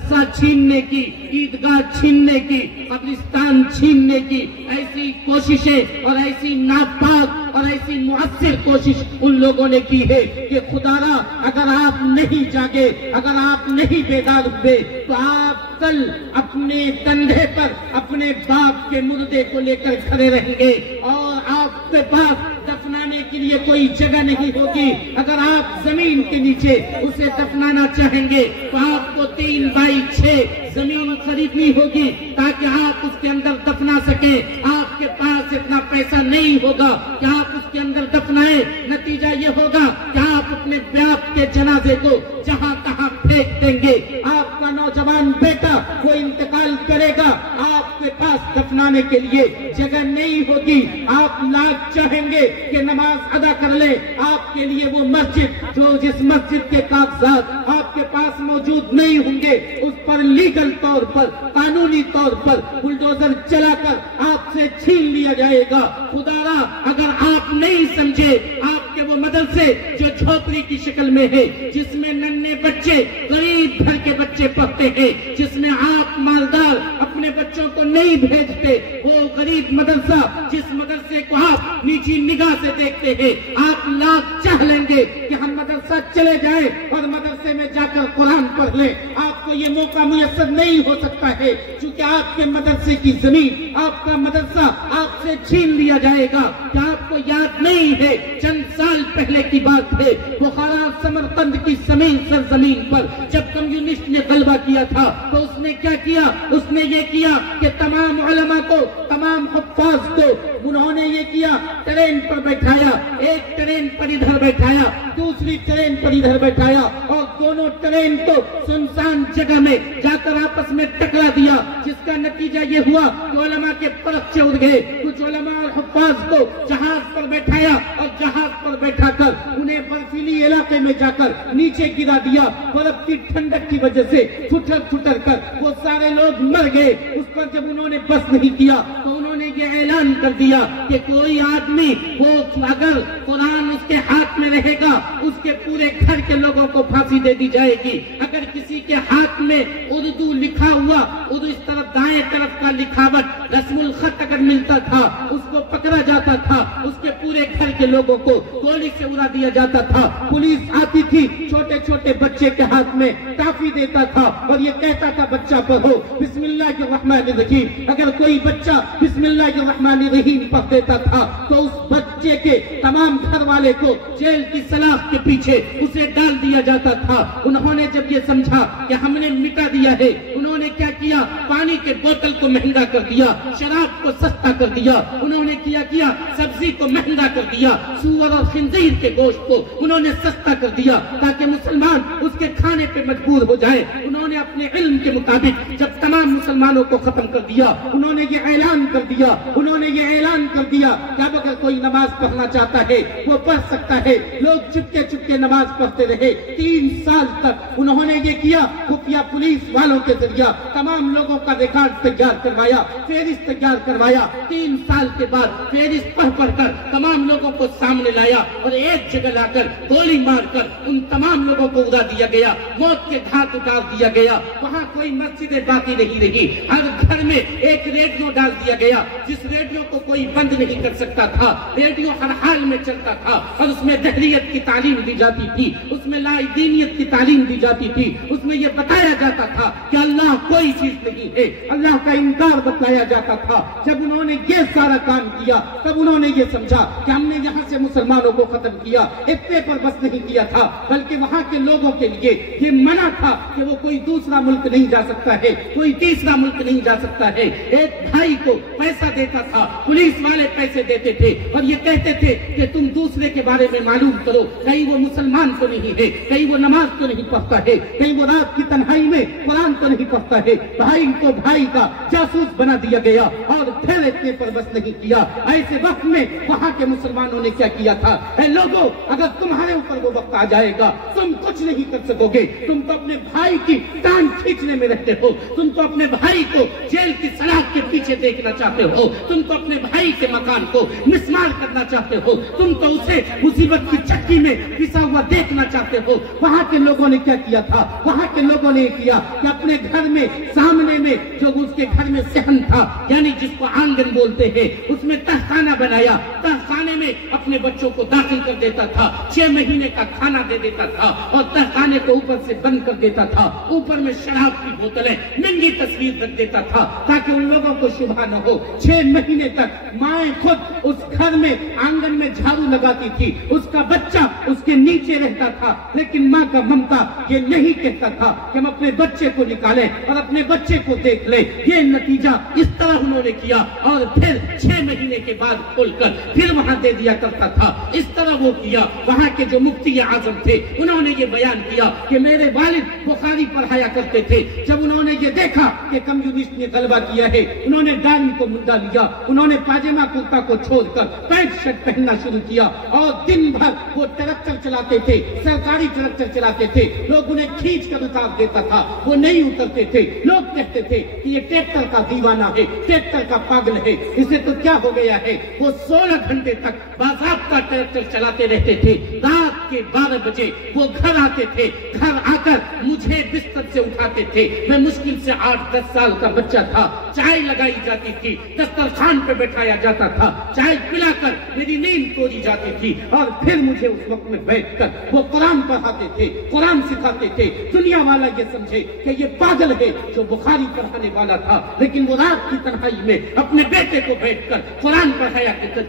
چھیننے کی، عیدگاہ چھیننے کی، قبرستان چھیننے کی ایسی کوششیں اور ایسی ناپاک اور ایسی مؤثر کوشش ان لوگوں نے کی ہے کہ خدارا اگر آپ نہیں جاگے، اگر آپ نہیں بیدار ہوئے تو آپ کل اپنے کندھے پر اپنے باپ کے مردے کو لے کر کھڑے رہیں گے اور آپ کے پاس دفنانے کے لیے کوئی جگہ نہیں ہوگی۔ اگر آپ زمین کے نیچے اسے دفنانا چاہیں گے تو آپ کو 3x6 زمین خریدنی ہوگی تاکہ آپ اس کے اندر دفنا سکیں۔ آپ کے پاس اتنا پیسہ نہیں ہوگا کہ آپ اس کے اندر دفنائیں۔ نتیجہ یہ ہوگا کہ آپ اپنے باپ کے جنازے کو جہاں تہاں پھینک دیں گے۔ آپ کا نوجوان بیٹا وہ انتقال کرے گا، آپ کے پاس دفنانے کے لیے جگہ نہیں ہوگی۔ آپ لاکھ چاہیں گے کہ نماز ادا کر لیں، آپ کے لیے وہ مسجد جو جس مسجد کے کاغذات آپ کے پاس موجود نہیں ہوں گے اس پر لیگل طور پر، قانونی طور پر بلڈوزر چلا کر آپ سے چھین لیا جائے گا۔ خدارا اگر آپ نہیں سمجھے، آپ کے وہ مدرسے جو جھوپڑی کی شکل میں ہے، جس میں ننھے بچے غریب گھر کے بچے پڑھتے ہیں، جس میں آپ مالدار اپنے بچوں کو نہیں بھیجتے، وہ غریب مدرسہ جس مدرسے کو آپ نیچی نگاہ سے دیکھتے ہیں، آپ لاکھ چاہ لیں گے کہ ہم مدرسہ چلے جائیں اور مدرسے میں جا کر قرآن پڑھ لیں۔ آپ کو یہ موقع میسر نہیں ہو سکتا ہے چونکہ آپ کے مدرسے کی زمین، آپ کا مدرسہ آپ سے چھین لیا جائے گا۔ کیا آپ کو یاد نہیں ہے چند سال پہلے کی بات ہے، بخارا سمرقند کی سرزمین پر جب کمیونسٹ نے غلبہ کیا تھا تو اس نے کیا کیا؟ اس نے یہ کیا کہ تمام علماء کو، تمام حفاظ کو انہوں نے یہ کیا، ٹرین پر بیٹھایا، ایک ٹرین پر ادھر بیٹھایا، دوسری ٹرین پر ادھر بیٹھایا اور دونوں ٹرین کو سنسان جگہ میں جا کر آپس میں ٹکرا دیا، جس کا نتیجہ یہ ہوا کہ علماء کے پرچے اڑ گئے۔ کچھ علماء اور حفاظ کو جہاز پر بیٹھایا اور جہاز پر بیٹھا کر انہیں برفیلی علاقے میں جا کر نیچے گرا دیا۔ برف کی ٹھنڈک کی وجہ سے ٹھٹر کر وہ سارے لوگ مر گئے۔ اس پر جب انہوں نے بس نہیں کیا تو انہوں نے یہ اعلان کر دیا کہ کوئی آدمی وہ اگر قرآن اس کے ہاتھ میں رہے گا اس کے پورے گھر کے لوگوں کو پھانسی دے دی جائے گی۔ اگر کسی کے ہاتھ میں اردو لکھا ہوا، اردو اس طرف دائیں طرف کا لکھاوٹ رسم الخط اگر ملتا تھا اس کو پکڑا جاتا تھا، اس کے پورے گھر کے لوگوں کو گولی سے اڑا دیا جاتا تھا۔ پولیس آتی تھی، چھوٹے چھوٹے بچے کے ہاتھ میں ٹافی دیتا تھا اور یہ کہتا تھا بچہ پڑھو بسم اللہ الرحمن الرحیم۔ اگر کوئی بچہ بسم اللہ الرحمن الرحیم پڑھ دیتا تھا تو اس بچے کے تمام گھر والے کو جیل کی سلاخ کے پیچھے اسے ڈال دیا جاتا تھا۔ انہوں نے جب یہ سمجھا کہ ہم نے مٹا دیا ہے، انہوں نے کیا کیا؟ پانی کے بوتل کو مہنگا کر دیا، شراب کو سستا کر دیا، انہوں نے کیا سبزی کو مہنگا کر دیا، سور اور خنزیر کے گوشت کو انہوں نے سستا کر دیا تاکہ مسلمان اس کے کھانے پہ مجبور ہو جائے۔ انہوں نے اپنے علم کے مطابق جب تمام مسلمانوں کو ختم کر دیا، انہوں نے یہ اعلان کر دیا کہ اب اگر کوئی نماز پڑھنا چاہتا ہے وہ پڑھ سکتا ہے۔ لوگ چپکے نماز پڑھتے رہے 3 سال تک۔ انہوں نے یہ کیا، خفیہ پولیس والوں کے ذریعہ تمام لوگوں کا ریکارڈ تیار کروایا، فہرست تیار کروایا۔ 3 سال کے بعد فہرست پڑھ کر تمام لوگوں کو سامنے لایا اور ایک جگہ لا کر گولی مار کر ان تمام لوگوں کو اڑا دیا گیا، موت کے گھاٹ اتار دیا گیا۔ وہاں کوئی مسجدیں باقی نہیں رہی، ہر گھر میں ایک ریڈیو ڈال دیا گیا جس ریڈیو کو کوئی بند نہیں کر سکتا تھا۔ ریڈیو ہر حال میں چلتا تھا اور اس میں دہریت کی تعلیم دی جاتی تھی، اس میں لا دینیت کی تعلیم دی جاتی تھی، اس میں یہ بتایا جاتا تھا کہ اللہ کوئی چیز نہیں ہے، اللہ کا انکار بتلایا جاتا تھا۔ جب انہوں نے یہ سارا کام کیا تب انہوں نے یہ سمجھا کہ ہم نے یہاں سے مسلمانوں کو ختم کیا، اتنے پر بس نہیں کیا تھا بلکہ وہاں کے لوگوں کے لیے یہ منع تھا کہ وہ کوئی دوسرا ملک نہیں جا سکتا ہے، کوئی تیسرا ملک نہیں جا سکتا ہے۔ ایک بھائی کو پیسہ دیتا تھا، پولیس والے پیسے دیتے تھے اور یہ کہتے تھے کہ تم دوسرے کے بارے میں معلوم کرو، کہیں وہ مسلمان تو نہیں ہے، کہیں وہ نماز تو نہیں پڑھتا ہے، کہیں وہ رات کی تنہائی میں قرآن تو نہیں پڑھتا ہے۔ بھائی کو بھائی کا جاسوس بنا دیا گیا اور پھر اتنے پر بس نہیں کیا، ایسے وقت میں وہاں کے مسلمانوں نے کیا کیا تھا؟ اے لوگوں، اگر تمہارے اوپر وہ وقت آ جائے گا تم کچھ نہیں کر سکو گے، تم تو اپنے بھائی کی ٹانگ کھینچنے میں رہتے ہو، تم تو اپنے بھائی کو جیل کی سلاخ کے پیچھے دیکھنا چاہتے ہو، تم تو اپنے بھائی کے مکان کو مسمار کرنا چاہتے ہو، تم تو اسے مصیبت کی چکی میں پسا ہوا دیکھنا چاہتے ہو۔ وہاں کے لوگوں نے کیا کیا تھا؟ وہاں کے لوگوں نے کیا کہ اپنے گھر میں سامنے میں جو اس کے گھر میں صحن تھا، یعنی جس کو آنگن بولتے ہیں، اس میں تہخانہ بنایا، تہخانے میں اپنے بچوں کو داخل کر دیتا تھا، 6 مہینے کا کھانا دے دیتا تھا اور تہخانے کو اوپر سے بند کر دیتا تھا، اوپر میں شراب کی بوتلیں، ننگی تصویر رکھ دیتا تھا تاکہ ان لوگوں کو شبہ نہ ہو۔ 6 مہینے تک مائیں خود اس گھر میں آنگن میں جھاڑو لگاتی تھی، اس کا بچہ اس کے نیچے رہتا تھا، لیکن ماں کا ممتا یہ نہیں کہتا تھا کہ ہم اپنے بچے کو نکالیں اور اپنے بچے کو دیکھ لیں۔ یہ نتیجہ اس طرح انہوں نے کیا اور پھر 6 مہینے کے بعد کھول کر پھر وہاں دے دیا کرتا تھا۔ اس طرح وہ کیا۔ وہاں کے جو مفتی اعظم تھے انہوں نے یہ بیان کیا کہ میرے والد بخاری پڑھایا کرتے تھے، جب انہوں نے یہ دیکھا کہ کمیونسٹ نے غلبہ کیا ہے، انہوں نے داڑھی کو منڈا لیا، انہوں نے پاجامہ کرتا کو چھوڑ کر پینٹ شرٹ پہننا شروع کیا اور دن بھر وہ ٹریکٹر چلاتے تھے، سرکاری ٹریکٹر چلاتے تھے، لوگ انہیں کھینچ کر اتار دیتا تھا، وہ نہیں اترتے تھے، لوگ کہتے تھے کہ یہ ٹریکٹر کا دیوانہ ہے، ٹریکٹر کا پاگل ہے، اسے تو کیا ہو گیا ہے۔ وہ 16 گھنٹے تک باضابطہ ٹریکٹر چلاتے رہتے تھے، رات کے 12 بجے وہ گھر آتے تھے، گھر آ کر مجھے بستر سے اٹھاتے تھے، میں مشکل سے 8-10 سال کا بچہ تھا، چائے لگائی جاتی تھی، دسترخوان پہ بٹھایا جاتا تھا، چائے پلا کر میری نیند توڑی جاتی تھی اور پھر مجھے اس وقت میں بیٹھ کر وہ قرآن پڑھاتے تھے، قرآن سکھاتے تھے۔ دنیا والا یہ سمجھے کہ یہ پاگل ہے جو بخاری پڑھانے والا تھا، لیکن وہ رات کی تنہائی میں اپنے بیٹے کو بیٹھ کر قرآن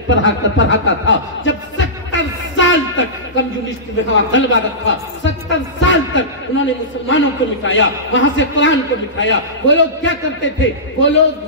پڑھاتا تھا۔ جب 70 سال تک کمیونسٹ میں غلبہ رکھا، 70 سال تک انہوں نے مسلمانوں کو مٹایا، وہاں سے قرآن کو مٹایا۔ وہ لوگ کیا کرتے تھے؟ وہ لوگ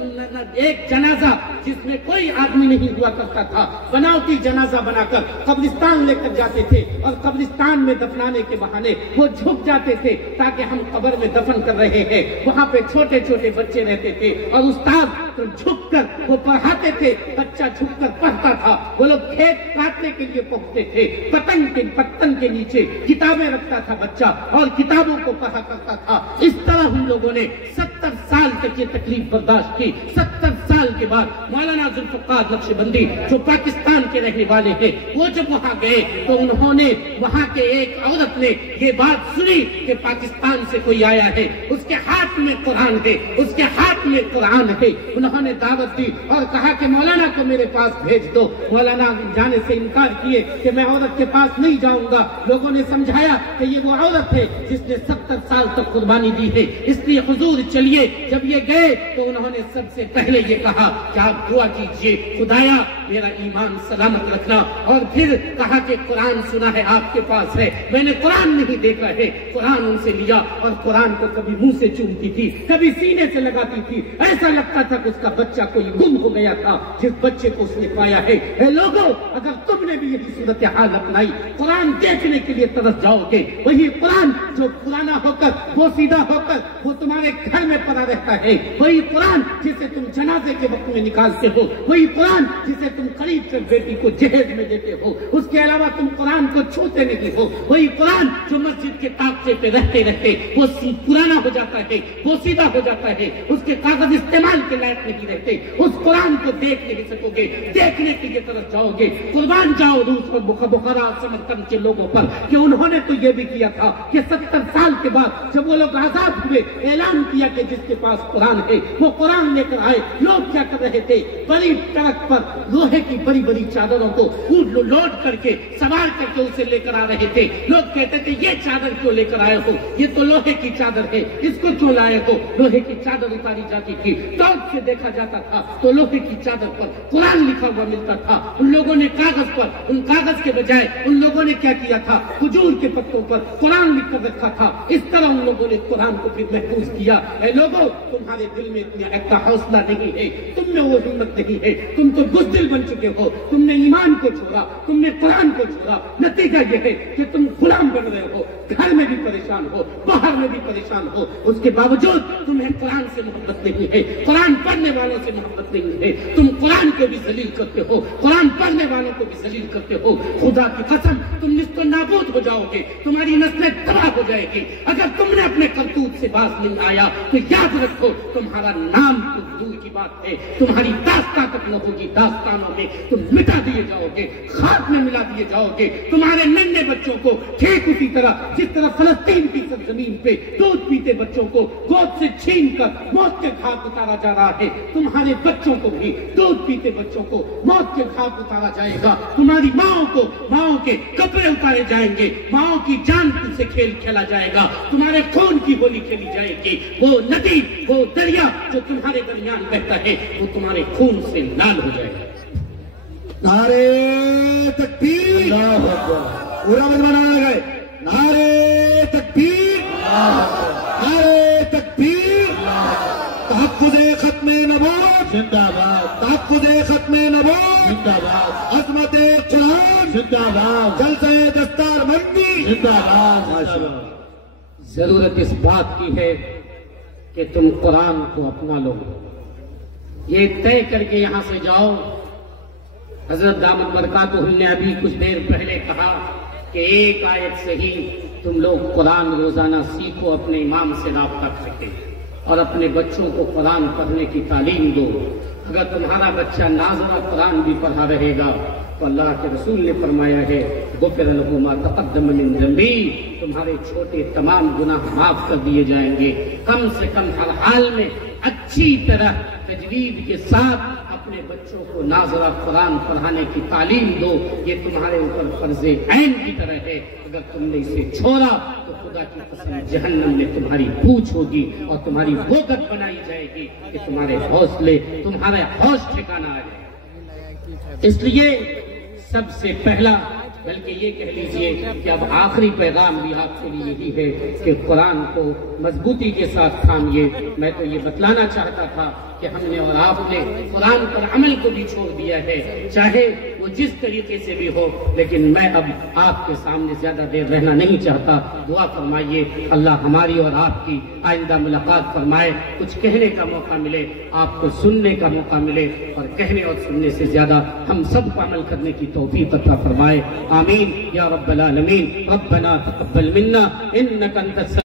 ایک جنازہ جس میں کوئی آدمی نہیں ہوا کرتا تھا، بناوٹی جنازہ بنا کر قبرستان لے کر جاتے تھے اور قبرستان میں دفنانے کے بہانے وہ جھک جاتے تھے تاکہ ہم قبر میں دفن کر رہے ہیں۔ وہاں پہ چھوٹے چھوٹے بچے رہتے تھے اور استاد جھک کر وہ پڑھاتے تھے، بچہ جھک کر پڑھتا تھا۔ وہ لوگ کھیت کاٹنے کے لیے پہنچتے تھے، پتن کے نیچے کتابیں رکھتا تھا بچہ اور کتابوں کو پڑھا کرتا تھا۔ اس طرح ہم لوگوں نے 70 سال تک یہ تکلیف برداشت کی۔ 70 سال کے بعد مولانا ذوالفقار نقشبندی جو پاکستان کے رہنے والے ہیں، وہ جب وہاں گئے تو انہوں نے وہاں کے ایک عورت نے یہ بات سنی کہ پاکستان سے کوئی آیا ہے، اس کے ہاتھ میں قرآن ہے، اس کے ہاتھ میں قرآن ہے۔ انہوں نے دعوت دی اور کہا کہ مولانا کو میرے پاس بھیج دو۔ مولانا جانے سے انکار کیے کہ میں عورت کے پاس نہیں جاؤں گا۔ لوگوں نے سمجھایا کہ یہ وہ عورت ہے جس نے 70 سال تک قربانی دی ہے، اس لیے حضور چلیے۔ جب یہ گئے تو انہوں نے سب سے پہلے یہ کہا کہ آپ دعا کیجئے، خدایا میرا ایمان سلامت رکھنا، اور پھر کہا کہ قرآن سنا ہے آپ کے پاس ہے، میں نے قرآن نہیں دیکھا ہے۔ قرآن ان سے لیا اور قرآن کو کبھی منہ سے چومتی تھی، کبھی سینے سے لگاتی تھی، ایسا لگتا تھا کہ اس کا بچہ کوئی گم ہو گیا تھا جس بچے کو اس نے پایا ہے۔ اے لوگوں، اگر تم نے بھی یہی صورتحال اپنائی، قرآن دیکھنے کے لیے ترس جاؤ گے۔ وہی قرآن جو پرانا ہو کر بوسیدہ ہو کر وہ تمہارے گھر میں پڑا رہتا ہے، وہی قرآن جسے تم جنازے کے وقت میں نکالتے ہو، وہی قرآن جسے تم قریب سے بیٹی کو جہیز میں دیتے ہو، اس کے علاوہ تم قرآن کو چھوتے نہیں ہو، وہی قرآن جو مسجد کے تاقچے پہ رہتے رہتے وہ پرانا ہو جاتا ہے، بوسیدہ ہو جاتا ہے، اس کے کاغذ استعمال کے لائق نہیں رہتے، اس قرآن کو دیکھ نہیں سکو گے، دیکھنے کے لیے طرف جاؤ گے۔ قربان جاؤ روس اور بخارا سمرقند کے لوگوں پر کہ انہوں نے تو یہ بھی کیا تھا کہ 70 سال کے بعد جب وہ لوگ آزاد ہوئے، اعلان کیا کہ جس کے پاس قرآن ہے وہ قرآن لے کر آئے۔ لوگ کیا کر رہے تھے؟ بڑی ٹرک پر لوہے کی بڑی بڑی چادروں کو لوڈ کر کے سوار کر کے اسے لے کر آ رہے تھے۔ لوگ کہتے تھے یہ چادر کیوں لے کر آئے ہو؟ یہ تو لوہے کی چادر ہے، اس کو کیوں لائے ہو؟ لوہے کی چادر اتاری جاتی تھی، ٹاپ سے دیکھا جاتا تھا تو لوہے کی چادر پر قرآن لکھا ہوا ملتا تھا۔ ان لوگوں نے کاغذ پر، ان کاغذ کے بجائے ان لوگوں نے کیا کیا تھا؟ کھجور کے پتوں پر قرآن لکھ کر رکھا تھا۔ اس طرح ان لوگوں نے قرآن کو پھر محفوظ کیا۔ اے لوگوں، تمہارے دل میں اتنا حوصلہ نہیں ہے، تم میں وہ ہمت نہیں ہے، تم تو بزدل بن چکے ہو، تم نے ایمان کو چھوڑا، تم نے قرآن کو چھوڑا۔ نتیجہ یہ ہے کہ تم غلام بن رہے ہو، گھر میں بھی پریشان ہو، باہر میں بھی پریشان ہو۔ اس کے باوجود باوجود تمہیں قرآن سے محبت نہیں ہے، قرآن پڑھنے والوں سے محبت نہیں ہے، تم قرآن کو بھی ذلیل کرتے ہو، قرآن پڑھنے والوں کو بھی ذلیل کرتے ہو۔ خدا کی قسم تم نیست و نابود ہو جاؤ گے، تمہاری نسلیں تباہ ہو جائے گی اگر تم نے اپنے کرتوت سے باز نہیں آیا تو یاد رکھو تمہارا نام تو دور کی بات ہے، تمہاری داستان تک نہ ہوگی، داستانوں میں تم مٹا دیے جاؤ گے، خاک میں ملا دیے جاؤ گے۔ تمہارے ننھے بچوں کو ٹھیک اسی طرح جس طرح فلسطین کی سرزمین پہ دودھ پیتے بچوں کو گود سے چھین کر موت کے گھاٹ اتارا جا رہا ہے، تمہارے بچوں کو بھی دودھ پیتے بچوں کو موت کے گھاٹ اتارا جائے گا۔ تمہاری ماؤں کو ماؤں کے کپڑے اتارے جائیں گے، ماؤں کی جان سے کھیل کھیلا جائے گا، تمہارے خون کی ہولی کھیلی جائے گی۔ وہ ندی وہ دریا جو تمہارے درمیان بہتا ہے وہ تمہارے خون سے لال ہو جائے گا۔ نعرے تکبیر، پورا مجمع لگائے، نعرے تکبیر، نعرے تکبیر، تحفظ ختم نبوت زندہ باد، تحفظ ختم نبوت زندہ باد، عظمت قرآن زندہ باد، جلسہ دستار بندی زندہ باد۔ ضرورت اس بات کی ہے کہ تم قرآن کو اپنا لو، یہ طے کر کے یہاں سے جاؤ۔ حضرت دامت برکاتہ نے ابھی کچھ دیر پہلے کہا کہ ایک آیت سے ہی تم لوگ قرآن روزانہ سیکھو، اپنے امام سے رابطہ کر کے، اور اپنے بچوں کو قرآن پڑھنے کی تعلیم دو۔ اگر تمہارا بچہ ناظرہ قرآن بھی پڑھا رہے گا تو اللہ کے رسول نے فرمایا ہے غفر لہ ما تقدم من ذنبی، تمہارے چھوٹے تمام گناہ معاف کر دیے جائیں گے۔ کم سے کم ہر حال میں اچھی طرح تجوید کے ساتھ اپنے بچوں کو ناظرہ قرآن پڑھانے کی تعلیم دو، یہ تمہارے اوپر فرض عین کی طرح ہے۔ اگر تم نے اسے چھوڑا تو خدا کی قسم جہنم میں تمہاری پوچھ ہوگی اور تمہاری وقت بنائی جائے گی کہ تمہارے حوصلے تمہارے ہوش ٹھکانہ آ جائے۔ اس لیے سب سے پہلا بلکہ یہ کہہ لیجئے کہ اب آخری پیغام بھی آپ کے لیے یہی ہے کہ قرآن کو مضبوطی کے ساتھ تھامیے۔ میں تو یہ بتلانا چاہتا تھا کہ ہم نے اور آپ نے قرآن پر عمل کو بھی چھوڑ دیا ہے، چاہے وہ جس طریقے سے بھی ہو، لیکن میں اب آپ کے سامنے زیادہ دیر رہنا نہیں چاہتا۔ دعا فرمائیے اللہ ہماری اور آپ کی آئندہ ملاقات فرمائے، کچھ کہنے کا موقع ملے، آپ کو سننے کا موقع ملے، اور کہنے اور سننے سے زیادہ ہم سب کو عمل کرنے کی توفیق عطا فرمائے۔ آمین یا رب العالمین۔ ربنا تقبل منا انک انت